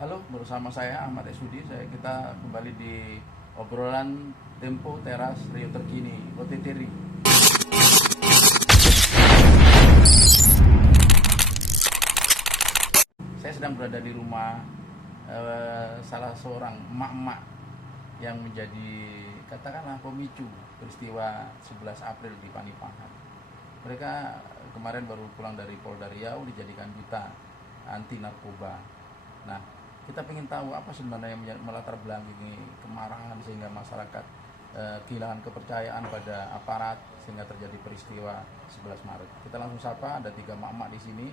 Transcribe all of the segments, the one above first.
Halo, bersama saya Ahmad Esudi. Kita kembali di obrolan Tempo Teras Rio Terkini OTT. Saya sedang berada di rumah salah seorang emak-emak yang menjadi katakanlah pemicu peristiwa 11 April di Panipahan. Mereka kemarin baru pulang dari Polda Riau dijadikan duta anti narkoba. Nah, kita ingin tahu apa sebenarnya yang melatar belakangi kemarahan sehingga masyarakat kehilangan kepercayaan pada aparat sehingga terjadi peristiwa 11 Maret. Kita langsung sapa, ada 3 emak-emak di sini.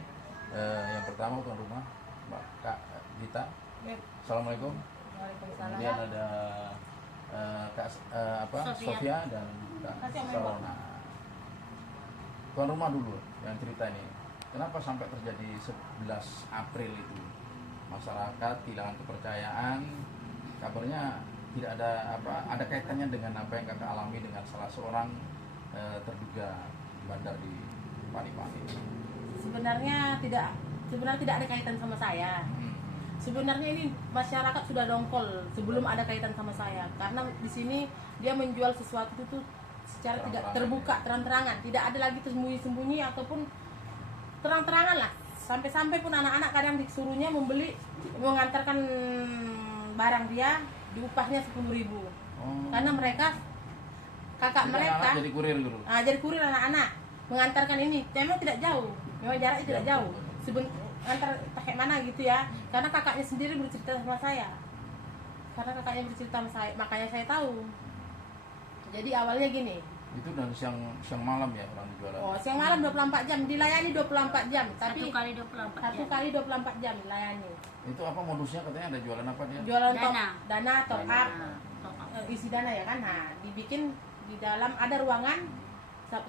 Yang pertama tuan rumah, Mbak Kak Dita. Assalamualaikum. Waalaikumsalam. Kemudian ada Sofia dan Kak Sarona. Tuan rumah dulu yang cerita ini. Kenapa sampai terjadi 11 April itu? Masyarakat kehilangan kepercayaan, kabarnya tidak ada kaitannya dengan apa yang kakak alami dengan salah seorang terduga bandar di Panipahan. Sebenarnya tidak ada kaitan sama saya. Sebenarnya ini masyarakat sudah dongkol sebelum ada kaitan sama saya, karena di sini dia menjual sesuatu itu secara tidak terbuka, terang-terangan, tidak ada lagi sembunyi-sembunyi ataupun terang-terangan lah. Sampai-sampai pun anak-anak kadang disuruhnya mengantarkan barang dia, diupahnya 10.000. Karena kakak mereka jadi kurir dulu. Jadi kurir anak-anak mengantarkan ini. Memang tidak jauh, memang jaraknya tidak jauh. Antar pakai mana gitu ya. Karena kakaknya sendiri bercerita sama saya. Makanya saya tahu. Jadi awalnya gini. Itu dan siang malam ya orang jualan. Siang malam 24 jam, dilayani 24 jam, tapi satu kali 24 jam. Satu kali 24 jam dilayani. Itu apa modusnya, katanya ada jualan apa dia? Jualan Dana. top up. Isi dana ya kan. Nah, dibikin di dalam ada ruangan,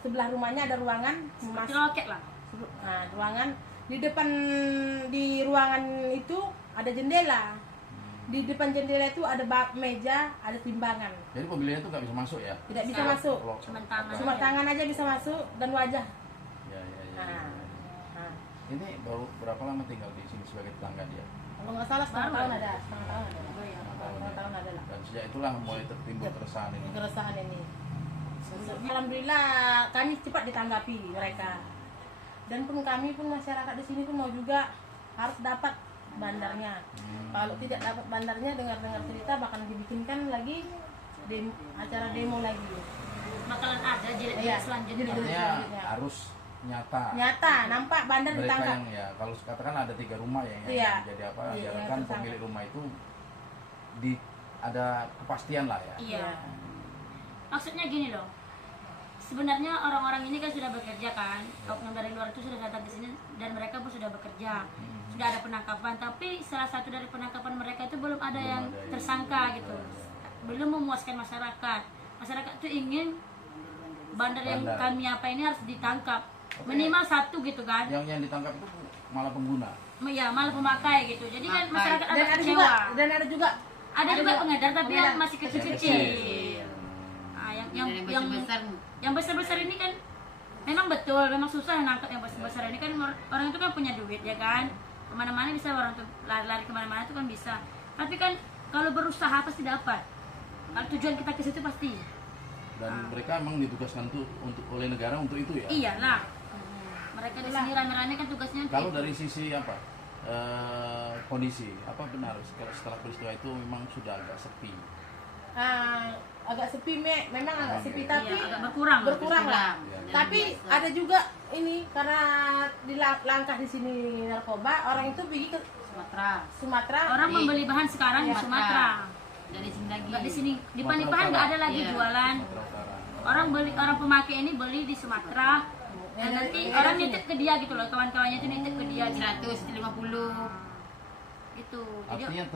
sebelah rumahnya ada ruangan, Seperti loket lah. Nah, ruangan di ruangan itu ada jendela. Di depan jendela itu ada meja, ada timbangan. Jadi pembelinya itu nggak bisa masuk ya? Tidak bisa masuk. Cuma tangan aja bisa masuk dan wajah. Ya. Nah. Ini baru berapa lama tinggal di sini sebagai tetangga dia? Kalau nggak salah setengah tahun ada. Setengah tahun ada lah. Dan sejak itulah mulai timbul keresahan ini. Keresahan ini. Alhamdulillah kami cepat ditanggapi mereka. Dan pun kami pun masyarakat di sini pun mau juga harus dapat bandarnya. Kalau tidak dapat bandarnya, dengar cerita bakal dibikinkan lagi acara demo lagi. Bakalan ada jilid selanjutnya. Artinya harus nyata nampak bandar mereka ditangkap. yang ya kalau katakan ada 3 rumah yang jadi apa diharapkan pemilik rumah itu ada kepastian lah ya. Iya. Maksudnya gini loh. Sebenarnya orang-orang ini kan sudah bekerja kan, oknum dari luar itu sudah datang ke sini dan mereka pun sudah bekerja, sudah ada penangkapan. Tapi salah satu dari penangkapan mereka itu belum ada yang tersangka gitu, belum memuaskan masyarakat. Masyarakat itu ingin bandar yang kami apa ini harus ditangkap, minimal 1 gitu kan. Yang ditangkap itu malah pengguna. Ya malah pemakai gitu. Jadi kan masyarakat Dan agak ada kecewa. ada juga pengedar tapi yang masih kecil-kecil. Yang besar-besar ini kan memang susah nangkap yang besar-besar ini kan. Orang itu kan punya duit ya kan, kemana-mana bisa, orang tuh lari kemana-mana itu kan bisa. Tapi kan kalau berusaha pasti dapat, kalau tujuan kita ke situ pasti. Dan mereka emang ditugaskan oleh negara untuk itu ya? Iyalah, mereka di sini rame-rame kan tugasnya. Kalau dari sisi kondisi apa benar setelah peristiwa itu memang sudah agak sepi? Agak sepi, memang agak sepi, tapi agak berkurang lah. Ya, Tapi ada juga ini karena langkah di sini narkoba, orang itu pergi ke Sumatera. Orang membeli bahan sekarang di Sumatera. Dari sini lagi. Nggak di sini, di Panipahan nggak ada lagi jualan. Orang pemakai ini beli di Sumatera. Dan nanti orang nitip ke dia gitu loh, kawan-kawannya itu nitip ke dia 150. Itu. Artinya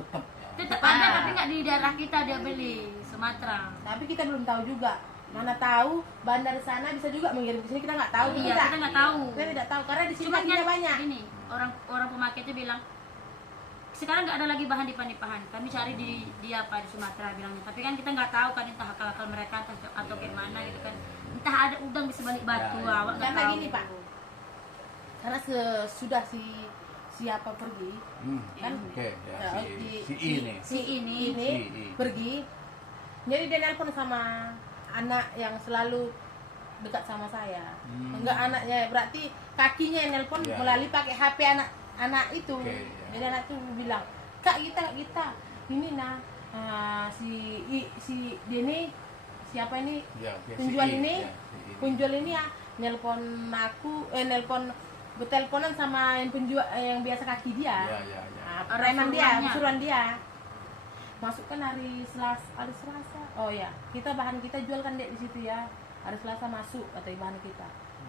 Tetap ada tapi nggak di daerah kita dia beli Sumatera. Tapi kita belum tahu juga. Mana tahu bandar sana bisa juga mengirim ke sini, kita nggak tahu. Iya, kita nggak tahu. Kita tidak tahu karena di sini Cuma laginya banyak. Ini orang pemakai itu bilang sekarang nggak ada lagi bahan di Panipahan, kami cari di Sumatera bilangnya. Tapi kan kita nggak tahu kan entah akal mereka atau gimana gitu kan. Entah ada udang di sebalik batu, awak nggak tahu. Karena gini Pak, karena sudah si siapa pergi kan Oke, ya, ya, si I nih. Si ini. I. pergi, jadi dia nelpon sama anak yang selalu dekat sama saya. Enggak anaknya, berarti kakinya yang nelpon Ya. melalui pakai HP anak itu. Oke, ya. Jadi anak itu bilang, kak kita ini nah si Dini siapa ini Ya, oke, si penjual I, ini ya, si I. penjual ini ya nelpon aku berteleponan sama yang penjual yang biasa kaki dia. Ya, ya, ya. Nah, Orang preman dia, suruhannya. suruhan dia. Masukkan hari Selasa. Oh ya, bahan kita jualkan dek di situ ya. Hari Selasa masuk kata bahan kita.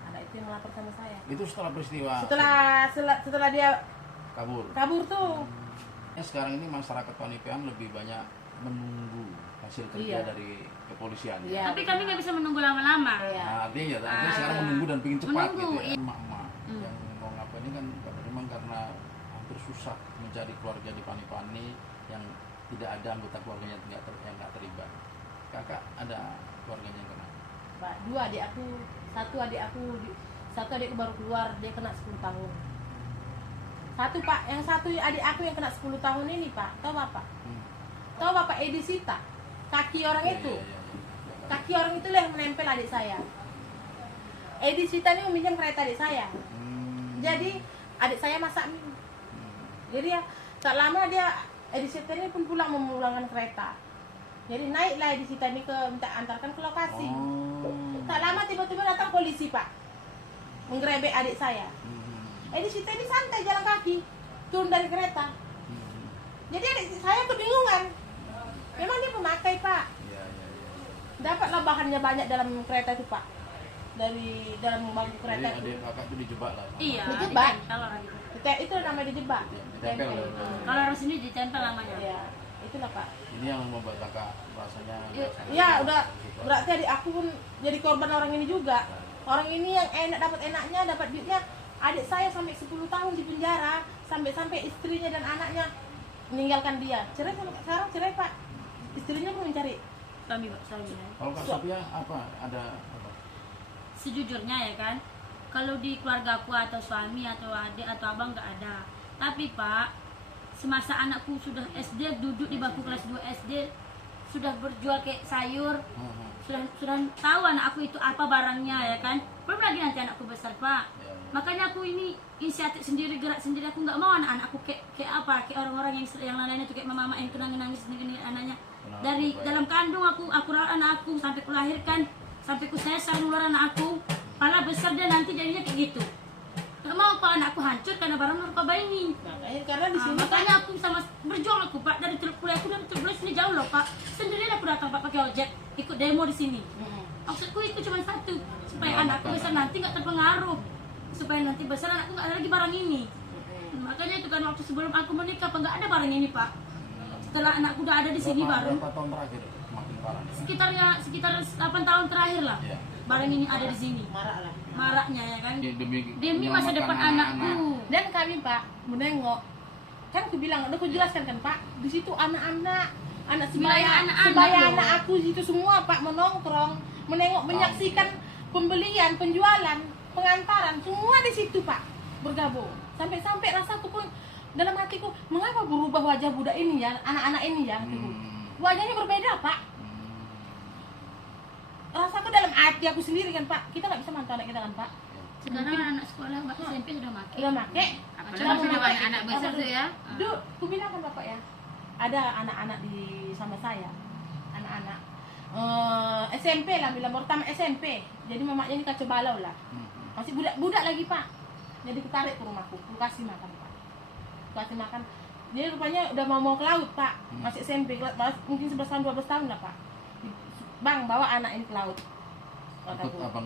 Anak itu yang melapor sama saya. Itu setelah peristiwa Setelah dia kabur. tuh. Ya, sekarang ini masyarakat Panipian lebih banyak menunggu hasil kerja Iya. dari kepolisian. Iya. Tapi kami nggak bisa menunggu lama-lama. Iya. Nah, artinya sekarang menunggu dan pengen cepat Menunggu, gitu ya. iya. Emak-emak yang mau ngapain ini kan memang karena hampir susah mencari keluarga di Panipani yang tidak ada anggota keluarganya yang nggak terlibat. Kakak ada keluarganya yang kena. Pak, satu adikku baru keluar, dia kena 10 tahun. Yang satu adik aku yang kena 10 tahun ini, Pak. Tahu Bapak? Tahu Bapak Edisita? Kaki orang itu. Iya. Kaki orang itu lah yang menempel adik saya. Edisita ini meminjam kereta adik saya. Jadi adik saya masak mie. Jadi ya tak lama Edisita ini pun pulang memulangkan kereta. Jadi naiklah Edisita ini minta antarkan ke lokasi. Tak lama tiba-tiba datang polisi Pak, menggerebek adik saya. Edisita ini santai jalan kaki, turun dari kereta. Jadi adik saya kebingungan. Memang dia pemakai Pak. Iya. Dapatlah bahannya banyak dalam kereta itu Pak. Dari dalam bangku Jadi kereta itu. adik kakak itu dijebak lah. Iya. Dijebak. Ditempel orang itu. Itu namanya dijebak. Ditempel. Kalau orang sini ditempel namanya. Iya, itulah Pak. Ini yang membuat kakak rasanya. Ya udah, berarti adik aku pun jadi korban orang ini juga. Orang ini yang dapat enaknya, dapat duitnya. Adik saya sampai 10 tahun di penjara, sampai istrinya dan anaknya meninggalkan dia. Sekarang cerai Pak. Istrinya pun mencari. Suami ya. Kalau Kak Sophia apa? Ada apa? Sejujurnya ya kan, kalau di keluarga aku atau suami atau adik atau abang nggak ada. Tapi Pak, semasa anakku sudah SD, duduk di bangku kelas 2 SD, sudah berjual kayak sayur, sudah tahu anak aku itu apa barangnya ya kan. Belum lagi nanti anakku besar Pak. Makanya aku ini inisiatif sendiri, gerak sendiri. Aku nggak mau anak-anakku kayak orang-orang yang lainnya tuh kayak mama yang nangis sendiri anaknya. Dari dalam kandung aku rawat anak aku sampai kulahirkan, sampai ku sesar ngeluar anak aku, pala besar dia nanti jadinya kayak gitu. Gak mau Pak anakku hancur karena barang narkoba ini. Karena di sini Makanya aku sama berjuang aku Pak, dari Teluk Kuliah aku dari Teluk Kuliah sini jauh loh Pak. Sendirian aku datang Pak pakai ojek, ikut demo di sini. Maksudku itu cuma satu, supaya anakku besar nanti nggak terpengaruh, supaya nanti besar anakku nggak ada lagi barang ini. Makanya itu kan waktu sebelum aku menikah Pak nggak ada barang ini Pak. Setelah anakku udah ada di sini baru. Berapa tahun terakhir makin parah nih? Sekitar 8 tahun terakhir lah. Iya. Barang ini ada di sini. marah lah. Maraknya ya kan. Demi masa depan anakku. Dan kami Pak menengok, kan aku bilang, udah aku jelaskan kan Pak, di situ anak sebaya anak aku di situ semua Pak menongkrong, menengok, menyaksikan pembelian, penjualan, pengantaran, semua di situ Pak bergabung. Sampai rasaku pun dalam hatiku, mengapa berubah wajah budak ini ya, anak-anak ini ya, wajahnya berbeda Pak. Rasaku dalam hati aku sendiri kan Pak, kita nggak bisa mantau anak kita kan Pak. Sekarang anak sekolah Mbak SMP sudah makin. Udah make, Apalagi sudah banyak anak besar tuh ya. Duh, aku bilang kan Bapak ya, ada anak-anak di sama saya, anak-anak SMP lah, bilang baru tamat SMP, jadi mamanya ini kacau balau lah, masih budak lagi Pak. Jadi ketarik ke rumahku, aku kasih makan Pak, kasih makan. Dia rupanya udah mau ke laut Pak, masih SMP, mungkin 11 tahun 12 tahun lah Pak. Bang, bawa anak ini ke laut.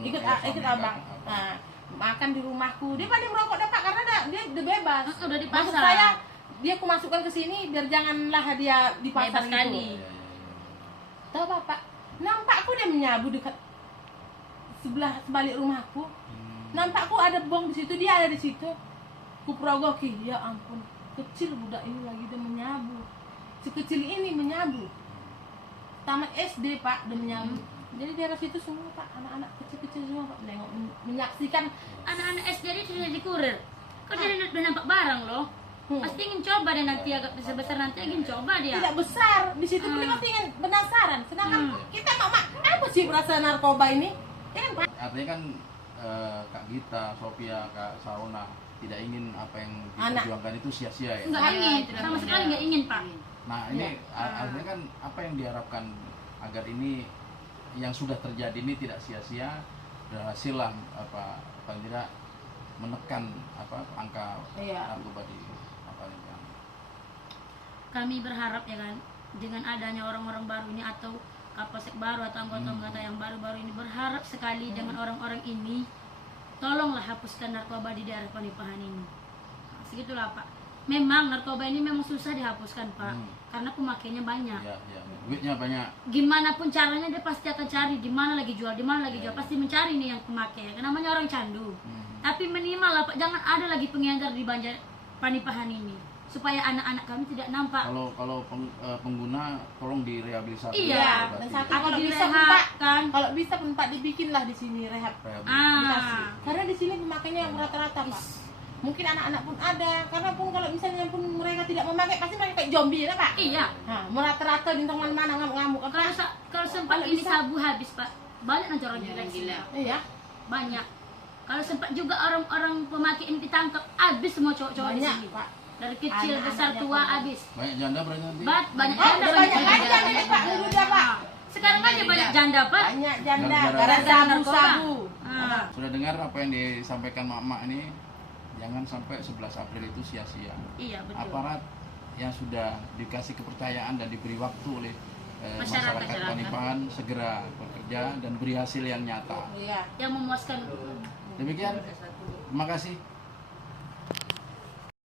Ikut abang. Nah, makan di rumahku. Dia paling merokok dah Pak, karena dia udah bebas. Udah di Maksud pasar. saya, dia aku masukkan ke sini biar janganlah dia di pasar Bebas kali. gitu. Tahu Bapak, nampakku dia menyabu dekat sebalik rumahku. Nampakku ada bong di situ, dia ada di situ. Kuprogoki, ya ampun, kecil budak ini lagi dia menyabu. Sekecil ini menyabu. Tamat SD Pak, dia menyabu. Jadi daerah situ semua Pak, anak-anak kecil-kecil semua Pak menengok, menyaksikan. Anak-anak SD ini sudah dikurir. Kan dia udah nampak barang loh. Pasti ingin coba dan nanti agak besar nanti ingin coba dia. Tidak besar di situ pun dia pasti ingin penasaran. Sedangkan kita mak apa sih rasa narkoba ini? Ya kan Pak? Artinya kan Kak Gita, Sophia, Kak Sauna tidak ingin apa yang Anak. diperjuangkan itu sia-sia ya. Enggak ingin, sama sekali enggak ingin, Pak. Nah ini artinya kan apa yang diharapkan agar ini yang sudah terjadi ini tidak sia-sia, berhasil lah apa paling tidak menekan apa angka narkoba di apa ini. Kami berharap ya kan dengan adanya orang-orang baru ini atau Kapolsek baru atau anggota-anggota yang baru-baru ini berharap sekali dengan orang-orang ini tolonglah hapuskan narkoba di daerah Panipahan ini. Nah, segitulah Pak. Memang narkoba ini memang susah dihapuskan Pak, karena pemakainya banyak. Ya, duitnya banyak. Gimana pun caranya dia pasti akan cari di mana lagi jual, pasti mencari nih yang pemakai. Karena namanya orang candu. Tapi minimal lah Pak, jangan ada lagi pengedar di Banjar Panipahan ini, supaya anak-anak kami tidak nampak. Kalau pengguna tolong direhabilitasi. Iya, dan satu Atau kalau bisa direhab, Pak, kan? kalau bisa Pak dibikinlah di sini rehab. Dikasih. Karena di sini pemakainya rata-rata Pak. Mungkin anak-anak pun ada, karena pun kalau misalnya pun mereka tidak memakai pasti mereka kayak zombie ya Pak. Iya. Nah, rata-rata di mana ngamuk-ngamuk. Kalau sempat Kalau ini bisa- sabu habis Pak, balik nanti orang gila. Iya. Banyak. Kalau sempat juga orang-orang pemakai ini ditangkap, habis semua cowok-cowok di Banyak sini. Pak. Dari kecil Anak-anak besar dia tua korban. habis. Banyak janda berarti nanti. Banyak Oh, janda, udah banyak lagi janda nih Pak, dulu dia Pak. Sekarang aja banyak janda Pak. Banyak janda, Gara-gara gara-gara narkoba. sabu. Ah. Sudah dengar apa yang disampaikan mak-mak ini? Jangan sampai 11 April itu sia-sia. Iya betul. Aparat yang sudah dikasih kepercayaan dan diberi waktu oleh Masyarakat. masyarakat Panipahan segera bekerja dan beri hasil yang nyata. Iya. Yang memuaskan. Demikian, terima kasih.